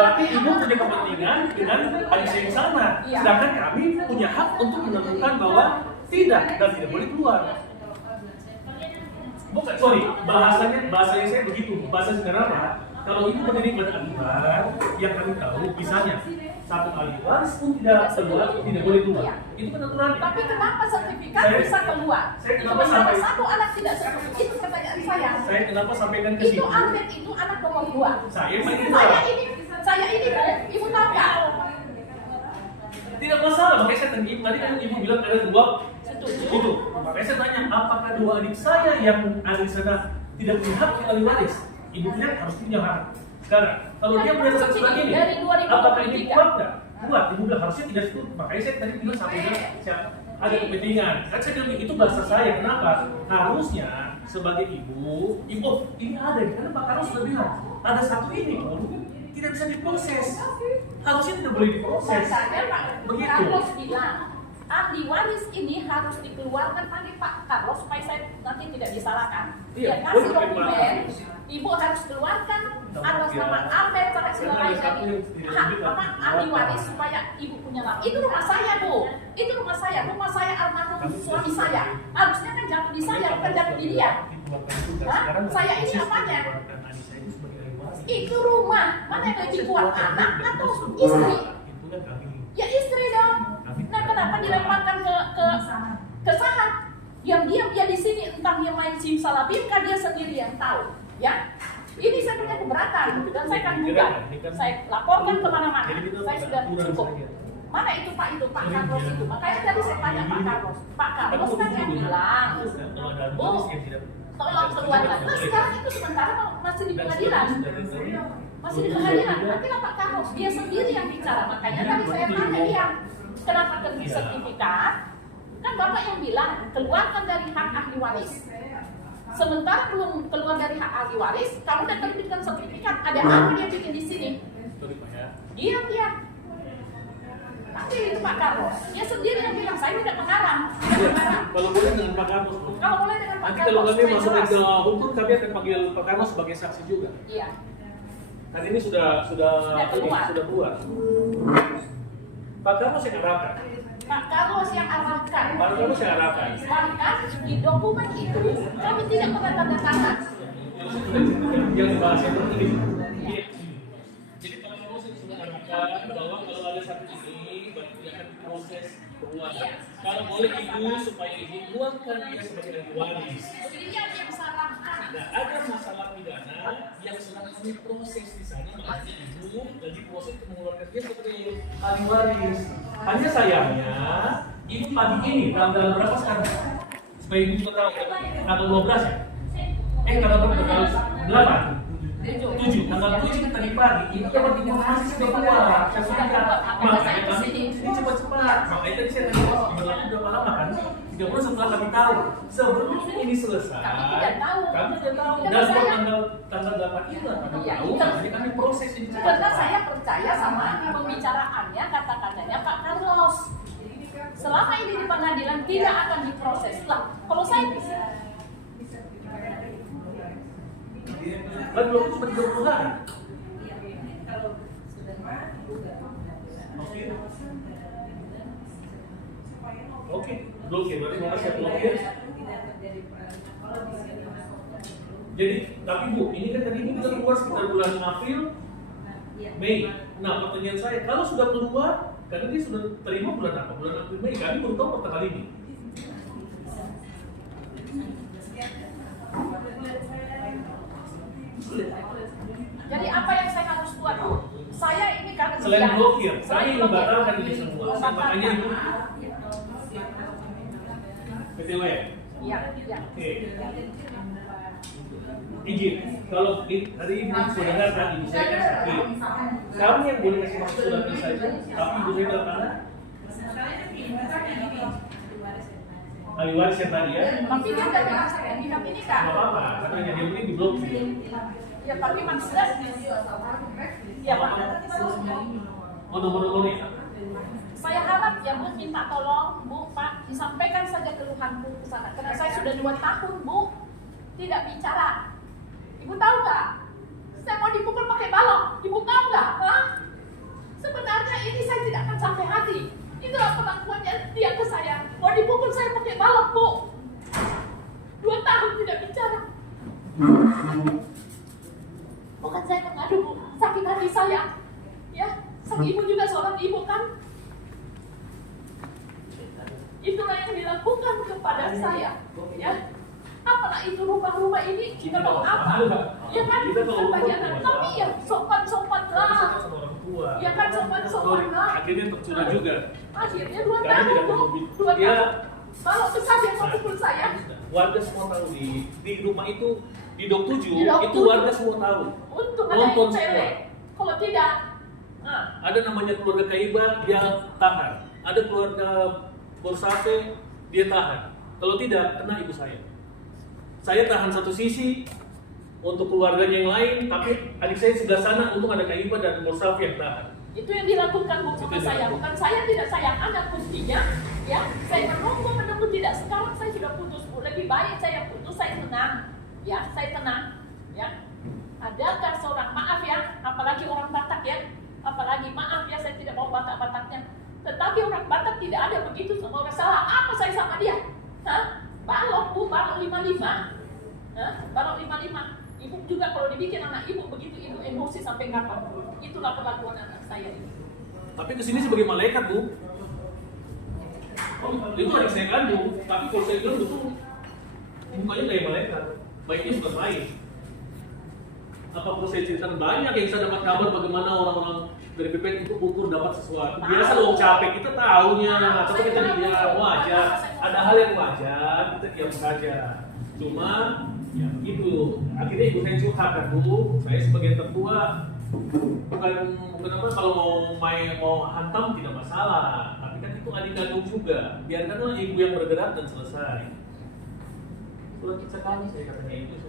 Berarti ibu punya kepentingan dengan adik saya di sana. Sedangkan kami punya hak untuk menentukan bahwa tidak dan tidak boleh keluar. Bukan, sorry, bahasanya saya begitu. Bahasa sederhana, kalau ibu berdiri pada aliran yang kami tahu, misalnya satu ahli waris pun tidak keluar, tidak boleh keluar. Itu penentuan. Tapi kenapa sertifikat bisa keluar? Saya Itu kenapa sampai satu anak tidak sertifikat? Itu pertanyaan saya. Saya kenapa sampaikan ke Itu situ? Armet itu anak nomor 2. Saya ini Ibu tahu nggak? tidak masalah. Makanya saya tadi kan ibu bilang ada 2. Itu. Makanya saya tanya, apakah 2 adik saya yang ada di sana tidak punya hak ahli waris? Ibu bilang harus punya hak. Sekarang, kalau dia punya satu surat ini, apakah ini kuat nggak? Kuat, ibu bilang harusnya tidak setuju. Makanya saya tadi bilang sampai ada kepentingan. Kan saya bilang itu bahasa saya. Kenapa? Harusnya sebagai ibu ini ada karena Pak Carlos sudah bilang ada satu ini tidak bisa diproses. Harusnya tidak boleh diproses. Begitu. Carlos bilang ahli waris ini harus dikeluarkan oleh Pak Carlos supaya saya nanti tidak disalahkan. Iya, Dia kasih dokumen, ibu harus keluarkan atas nama Ahmed sampai segala apa ahli waris supaya ibu punya nama. Itu rumah saya, Bu. Itu rumah saya almarhum suami saya. Harusnya kan jatuh di saya, bukan jatuh di dia. Saya ini apanya? Itu rumah. Mana yang lebih kuat, anak atau istri? Ya istri dong. Nah, kenapa dilemparkan ke Sahat? Diam-diam dia di sini, entah dia main simsalabim, kan dia sendiri yang tahu, ya. Ini saya punya keberatan dan saya akan gugat. Saya laporkan kemana-mana. Saya sudah cukup. Mana itu Pak Carlos itu? Makanya tadi saya tanya Pak Carlos kan yang bilang, Bu, tolong keluarkan. Nah sekarang itu sementara masih di pengadilan. Nantilah Pak Carlos, dia sendiri yang bicara. Makanya tadi saya tanya dia, kenapa kerja sertifikat? Kan Bapak yang bilang, keluarkan dari hak ahli waris. Sementara belum keluar dari hak ahli waris, kamu udah terbitkan sertifikat. Ada apa dia bikin di sini? Diam dia. Tapi itu Pak Carlos, dia sendiri yang bilang, saya tidak mengarang. Kalau boleh dengan Pak Carlos. Kalau boleh dengan Pak Nanti Carlos. kalau kami masuk ke hukum, kami akan panggil Pak Carlos sebagai saksi juga. Iya. Kan ini sudah keluar. Pak Carlos yang arahkan. Pak Carlos yang arahkan. Pak Carlos yang arahkan. Bahkan di dokumen itu kami tidak pernah tanda tangan. Yang dibahas itu ini. Jadi Pak Carlos sudah arahkan bahwa kalau ada satu ini, berarti dia akan proses keluar. Kalau boleh ibu supaya ibu keluarkan dia sebagai ahli waris. Dia yang salahkan. Nah, ada masalah pidana yang sedang kami proses di sana, makanya ibu jadi proses untuk mengeluarkan dia sebagai ahli waris. Hanya sayangnya, ibu pagi ini tanggal berapa sekarang? Supaya ibu juga tahu, tanggal 12 ya? Tanggal berapa? Tanggal 8? 7, tanggal 7 tadi pagi, ibu dapat informasi sudah keluar. Saya sudah makanya kami ini cepat-cepat. Makanya tadi saya tanya, berlaku berapa lama kan? 3 bulan setelah kami tahu. Sebelum ini selesai, kami tidak tahu. Dan tanggal 8 itu kami tahu, makanya kami proses ini cepat. Karena saya percaya sama pembicaraannya, kata-katanya Pak Carlos. Selama ini di pengadilan tidak akan diproses. Lah, kalau saya kan belum cuma 30 hari. Oke, blokir. Berarti mau siap blokir. Jadi, tapi Bu, ini kan tadi Ibu kita keluar sekitar bulan April, Mei. Nah, pertanyaan saya, kalau sudah keluar, karena dia sudah terima bulan apa? Bulan April, Mei. Kami baru tahu pertama kali ini. jadi apa yang saya harus buat? Saya ini kan selain blokir, saya yang membatalkan ini semua. Makanya Ibu PTW. Iya. Oke. Izin, kalau hari ini sudah dengar ibu saya kan sakit. Kami yang boleh kasih masuk surat ini saja, tapi ibu saya dalam mana? Ahli waris yang tadi ya. Tapi dia udah bilang sertifikat ini kan? Tidak apa-apa, karena jadi ini diblokir. Ya tapi maksudnya, ya Pak. Oh, nomor-nomornya. Saya harap ya Bu minta tolong Bu Pak disampaikan saja keluhanku ke sana. Karena saya sudah 2 tahun Bu tidak bicara. Ibu tahu nggak? Saya mau dipukul pakai balok. Ibu tahu nggak? Hah? saya. Ya, sang ibu juga seorang ibu kan. Itulah yang dilakukan kepada saya. Ya, apalah itu rumah-rumah ini kita mau apa? Ya kan, bukan bagi anak, tapi ya sopan-sopan lah. Sama orang tua. Ya kan, sopan-sopan lah. Akhirnya tercurah juga. Akhirnya 2 Karena tahun tidak Bu. mau 2 dia. tahun. Kalau besar dia mau pukul saya. Warga semua tahu di rumah itu di Dok 7 Di Dok itu 7. warga semua tahu. Untung ada Nonton yang cewek. semua. Kalau tidak, Ada namanya keluarga Kaiba dia tahan. Ada keluarga Borsate dia tahan. Kalau tidak kena ibu saya. Saya tahan satu sisi untuk keluarganya yang lain, tapi adik saya sebelah sana untuk ada Kaiba dan Borsate yang tahan. itu yang dilakukan Bu sama Itu saya. Bukan saya tidak sayang anak, buktinya ya saya menunggu tidak. Sekarang saya sudah putus Bu. Lebih baik saya putus, saya tenang. Ya, saya tenang. Ya. Adakah seorang, maaf ya, apalagi orang Batak ya, apalagi maaf ya, saya tidak mau Batak-Bataknya. Tetapi orang Batak tidak ada begitu sama orang. Salah apa saya sama dia? Hah? Balok Bu, balok 55. Hah? Balok 55. Ibu juga kalau dibikin anak ibu begitu, ibu emosi sampai kapan? Itulah perlakuan anak saya ini. Tapi kesini sebagai malaikat Bu. Oh, itu adik saya kandung, tapi kalau saya bilang itu mukanya kayak malaikat. Baiknya sudah baik. Apa perlu saya ceritakan banyak yang saya dapat kabar bagaimana orang-orang dari BPN itu ukur dapat sesuatu. Biasa lo capek kita tahunya, tapi kita ya wajar. Ada hal yang wajar, kita diam saja. Cuma ya itu akhirnya ibu saya curhat kan Bu, saya sebagai tertua bukan apa kalau mau hantam tidak masalah, tapi kan itu adik kandung juga. Biarkanlah ibu yang bergerak dan selesai. Surat sekali saya katanya itu